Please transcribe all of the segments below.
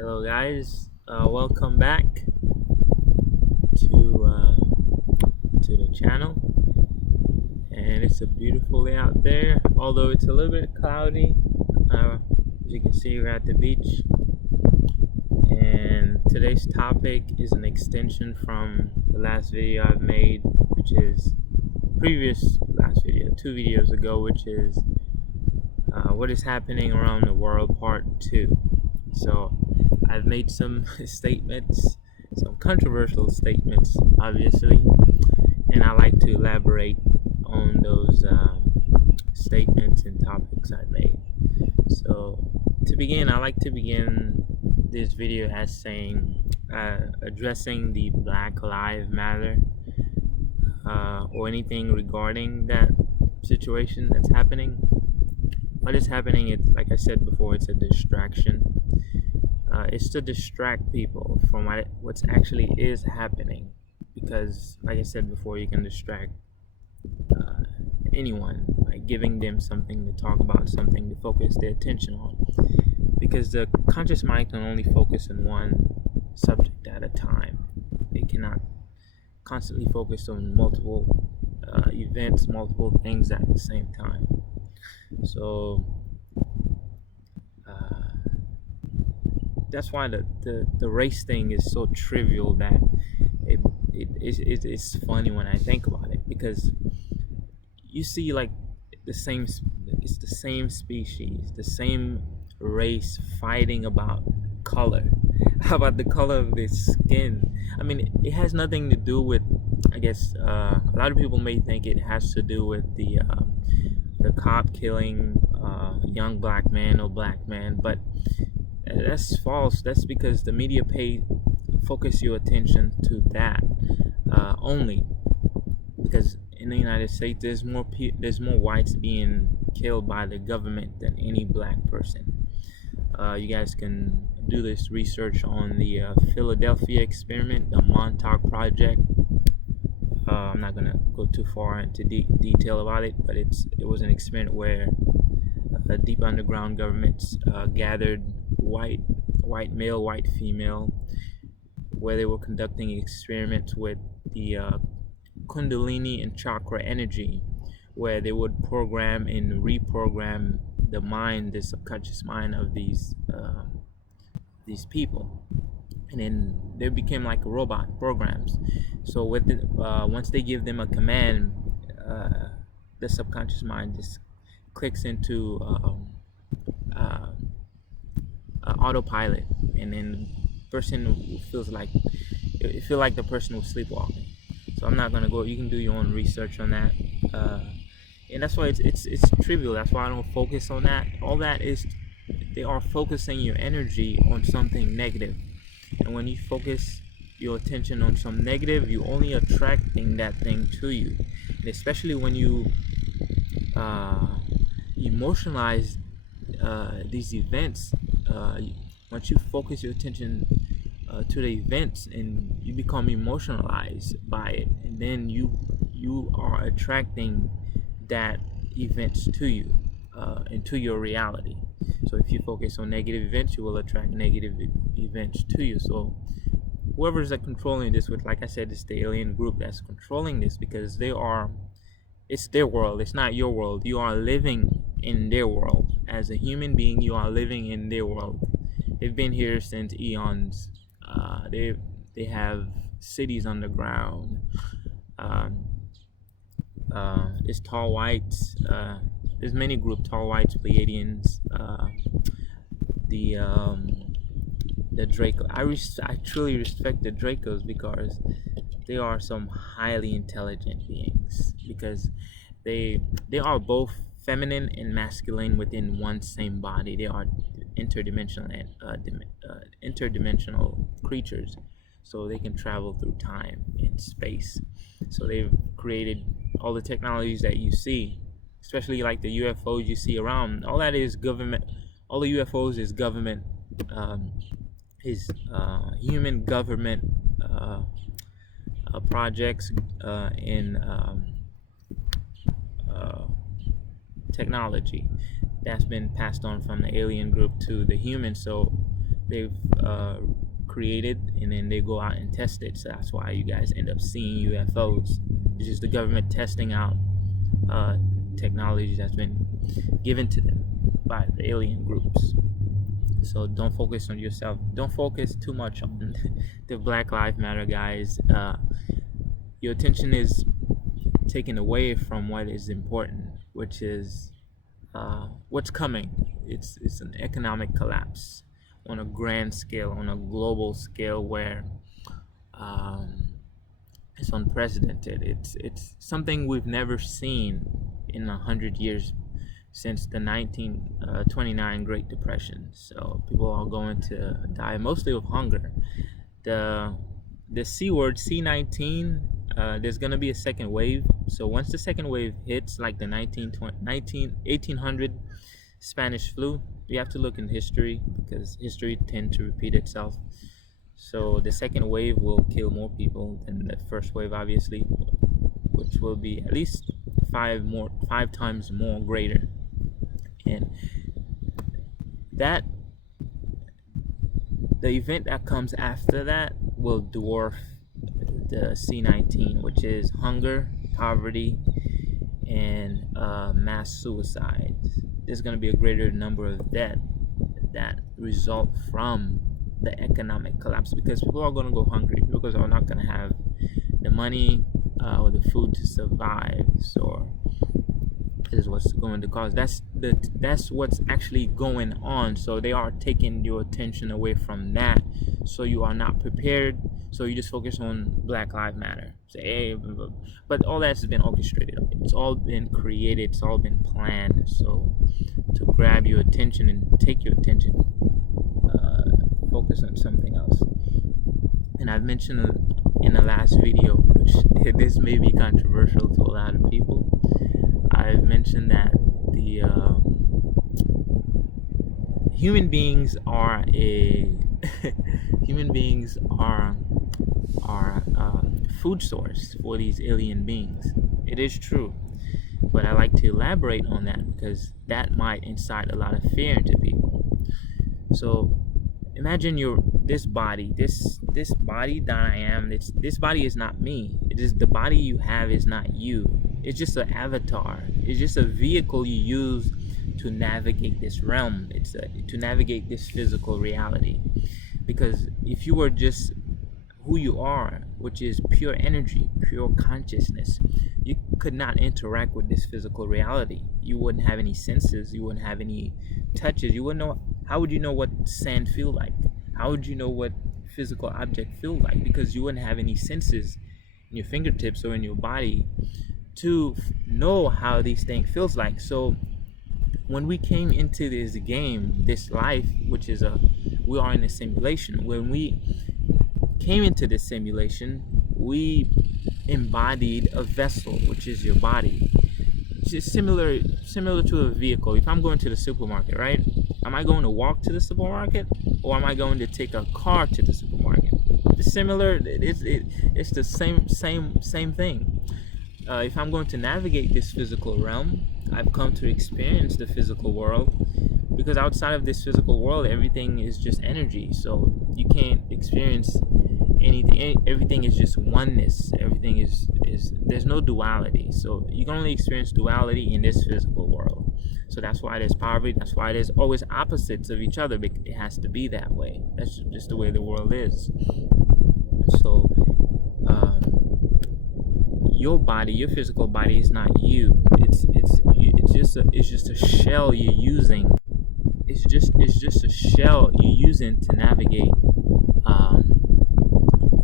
Hello, guys. Welcome back to the channel. And it's a beautiful day out there, although it's a little bit cloudy. As you can see, we're at the beach. And today's topic is an extension from the last video I've made, which is previous last video, 2 videos ago, which is what is happening around the world, part 2. So I've made some statements, some controversial statements, obviously, and I like to elaborate on those statements and topics I've made. So to begin, I like to begin this video as saying, addressing the Black Lives Matter or anything regarding that situation that's happening. What is happening, it's like I said before, it's a distraction. It's to distract people from what's actually is happening, because like I said before, you can distract anyone by giving them something to talk about, something to focus their attention on, because the conscious mind can only focus on one subject at a time. It cannot constantly focus on multiple events, multiple things at the same time. So that's why the race thing is so trivial that it's funny when I think about it, because you see, like, it's the same species, the same race fighting about color. How about the color of their skin? I mean, it has nothing to do with, I guess, a lot of people may think it has to do with the cop killing young black man or black man, but that's false. That's because the media focus your attention to that only, because in the United States there's more whites being killed by the government than any black person. You guys can do this research on the Philadelphia experiment, the Montauk Project. I'm not gonna go too far into detail about it, but it was an experiment where deep underground governments gathered white male, white female, where they were conducting experiments with the Kundalini and chakra energy, where they would program and reprogram the mind, the subconscious mind of these people, and then they became like robot programs. So with it, once they give them a command, the subconscious mind just clicks into autopilot, and then the person feels like the person was sleepwalking. So I'm not gonna go. You can do your own research on that, and that's why it's trivial. That's why I don't focus on that. All that is, they are focusing your energy on something negative, and when you focus your attention on some negative, you only attracting that thing to you. And especially when you emotionalize these events, once you focus your attention to the events and you become emotionalized by it, and then you are attracting that events to you, into your reality. So if you focus on negative events, you will attract negative events to you. So whoever's controlling this, with, like I said, it's the alien group that's controlling this, because it's their world, it's not your world. You are living in their world. As a human being, you are living in their world. They've been here since eons. They have cities underground. There's tall whites. There's many groups: tall whites, Pleiadians, the Draco. I truly respect the Dracos, because they are some highly intelligent beings, because they are both feminine and masculine within one same body. They are interdimensional interdimensional creatures, so they can travel through time and space. So they've created all the technologies that you see, especially like the UFOs you see around. All that is government. All the UFOs is government, human government projects in technology that's been passed on from the alien group to the human. So they've created, and then they go out and test it. So that's why you guys end up seeing UFOs. It's just the government testing out technology that's been given to them by the alien groups. So don't focus on yourself. Don't focus too much on the Black Lives Matter guys. Your attention is taken away from what is important, which is what's coming. It's an economic collapse on a grand scale, on a global scale, where it's unprecedented. It's something we've never seen in 100 years since the 1929 Great Depression. So people are going to die mostly of hunger. The C word, C19, there's going to be a second wave. So once the second wave hits, like the 1800 Spanish flu, you have to look in history, because history tends to repeat itself. So the second wave will kill more people than the first wave, obviously, which will be at least five times more greater. And that the event that comes after that will dwarf the C19, which is hunger, poverty, and mass suicide. There's going to be a greater number of deaths that result from the economic collapse, because people are going to go hungry, because they're not going to have the money or the food to survive. So this is what's going to cause. That's what's actually going on. So they are taking your attention away from that, so you are not prepared. So you just focus on Black Lives Matter. Say, hey, but all that's been orchestrated. It's all been created. It's all been planned. So to grab your attention and take your attention, focus on something else. And I've mentioned in the last video, which this may be controversial to a lot of people, I've mentioned that the human beings are food source for these alien beings. It is true, but I like to elaborate on that, because that might incite a lot of fear into people. So imagine this body that I am. This body is not me. It is the body you have is not you. It's just an avatar. It's just a vehicle you use to navigate this realm. It's to navigate this physical reality. Because if you were just who you are, which is pure energy, pure consciousness, you could not interact with this physical reality. You wouldn't have any senses. You wouldn't have any touches. You wouldn't know. How would you know what sand feel like? How would you know what physical object feel like? Because you wouldn't have any senses in your fingertips or in your body to know how these things feels like. So when we came into this game, this life, which is we are in a simulation. When we came into this simulation, we embodied a vessel, which is your body. It's just similar to a vehicle. If I'm going to the supermarket, right? Am I going to walk to the supermarket, or am I going to take a car to the supermarket? It's similar. It's the same thing. If I'm going to navigate this physical realm, I've come to experience the physical world, because outside of this physical world, everything is just energy. So you can't experience anything. Everything is just oneness. Everything is there's no duality. So you can only experience duality in this physical world. So that's why there's poverty. That's why there's always opposites of each other. It has to be that way. That's just the way the world is. So your body, your physical body, is not you. It's just a shell you're using. It's just a shell you're using to navigate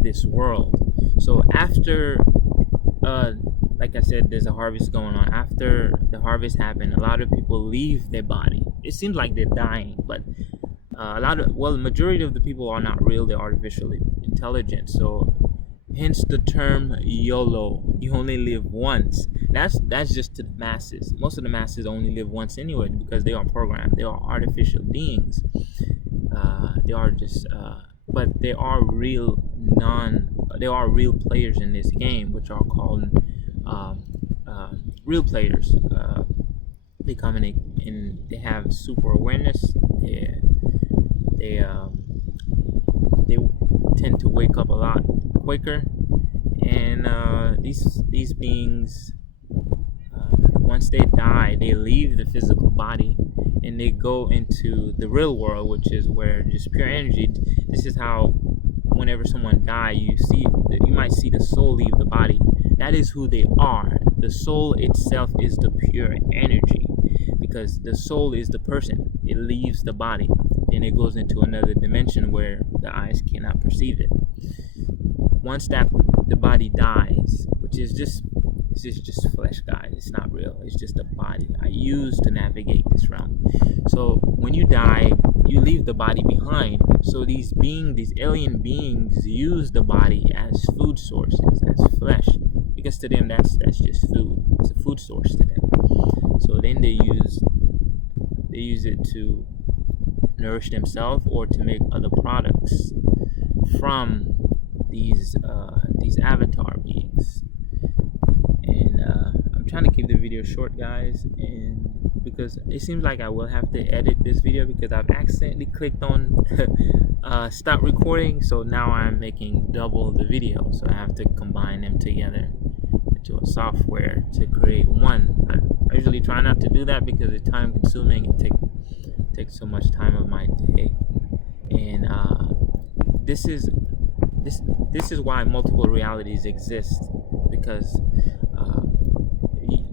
this world. So after like I said, there's a harvest going on. After the harvest happened, a lot of people leave their body. It seems like they're dying, but the majority of the people are not real. They're artificially intelligent. So hence the term YOLO. You only live once. That's just to the masses. Most of the masses only live once anyway, because they are programmed. They are artificial beings. They are just but there are real players in this game, which are called real players. They have super awareness. They tend to wake up a lot quicker, and these beings, once they die, they leave the physical body and they go into the real world, which is where just pure energy. This is how whenever someone dies, you might see the soul leave the body. That is who they are. The soul itself is the pure energy, because the soul is the person. It leaves the body, then it goes into another dimension where the eyes cannot perceive it. Once the body dies, which is just flesh, guys. It's not real. It's just a body I use to navigate this realm. So when you die, you leave the body behind. So these alien beings use the body as food sources, as flesh, because to them that's just food. It's a food source to them. So then they use it to nourish themselves or to make other products from these avatar beings. And I'm trying to keep the video short, guys, and because it seems like I will have to edit this video because I've accidentally clicked on stop recording, so now I'm making double the video, so I have to combine them together into a software to create one. I usually try not to do that because it's time consuming and takes so much time of my day. And this is why multiple realities exist, because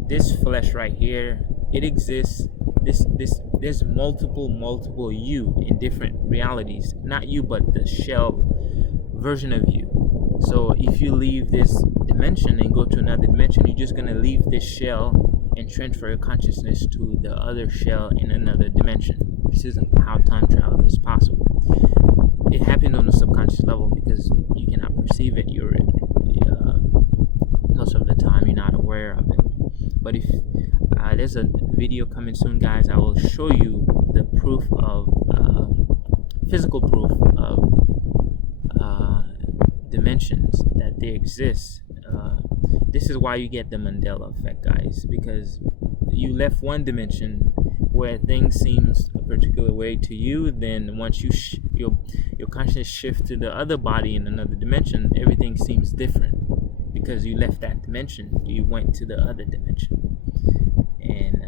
this flesh right here, it exists. There's multiple you in different realities. Not you, but the shell version of you. So if you leave this dimension and go to another dimension, you're just gonna leave this shell and transfer your consciousness to the other shell in another dimension. This is how time travel is possible. It happened on the subconscious level because you cannot perceive it. Most of the time you're not aware of it. But if there's a video coming soon, guys, I will show you the proof of physical proof of dimensions that they exist. This is why you get the Mandela effect, guys, because you left one dimension where things seems a particular way to you, then once your consciousness shift to the other body in another dimension, everything seems different because you left that dimension, you went to the other dimension. And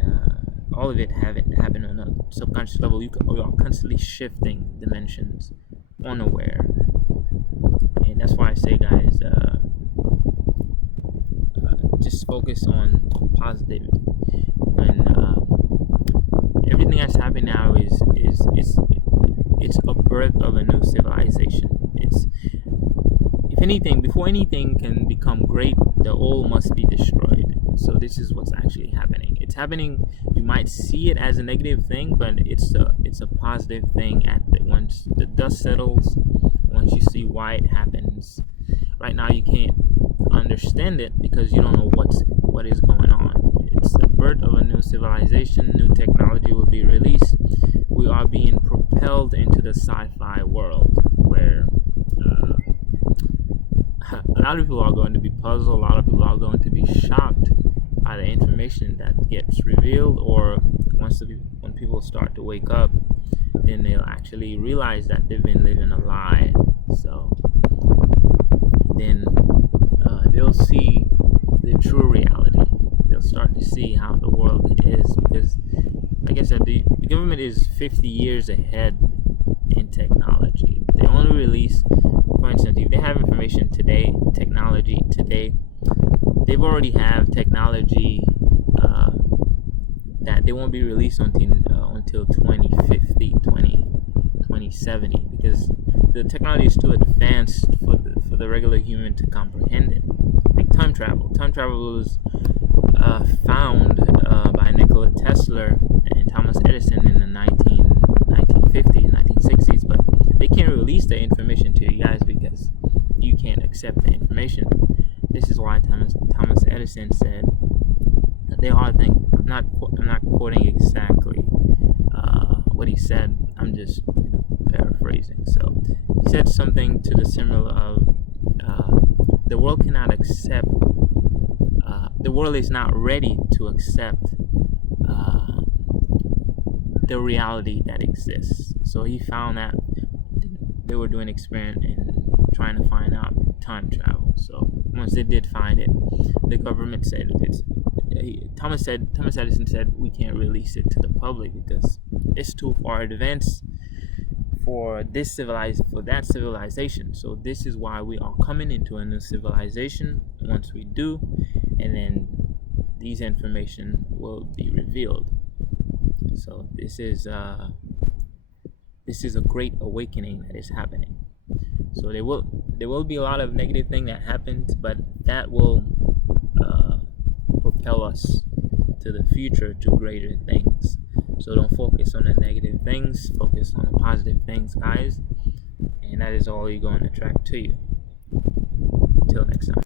all of it happen on a subconscious level. You are constantly shifting dimensions unaware. And that's why I say, guys, just focus on positivity. And everything that's happening now is it's a birth of a new civilization. It's, if anything, before anything can become great, the old must be destroyed. So this is what's actually happening. It's happening. You might see it as a negative thing, but it's a positive thing. Once the dust settles, once you see why it happens. Right now, you can't understand it because you don't know what is going on. It's the birth of a new civilization. New technology will be released. We are being propelled into the sci-fi world where a lot of people are going to be puzzled. A lot of people are going to be shocked by the information that gets revealed, or when people start to wake up, then they'll actually realize that they've been living a lie. So then they'll see the true reality. They'll start to see how the world is, because, like I said, the government is 50 years ahead in technology. They only release, for instance, if they have information today, technology today, they've already have technology that they won't be released until 2050, 2070, because the technology is too advanced for the regular human to comprehend it. Like time travel. Time travel was found by Nikola Tesla and Thomas Edison in the 1950s, 1960s, but they can't release the information to you guys because you can't accept the information. This is why Thomas Edison said that there are things. I'm not quoting exactly what he said. I'm just paraphrasing. So he said something to the similar of the world cannot accept. The world is not ready to accept the reality that exists. So he found that they were doing experiment trying to find out time travel. So once they did find it, the government said Thomas Edison said we can't release it to the public because it's too far advanced for that civilization. So this is why we are coming into a new civilization. Once we do, and then these information will be revealed. So this is a great awakening that is happening. So there will be a lot of negative thing that happens, but that will propel us to the future, to greater things. So don't focus on the negative things, focus on the positive things, guys, and that is all you're going to attract to you. Until next time.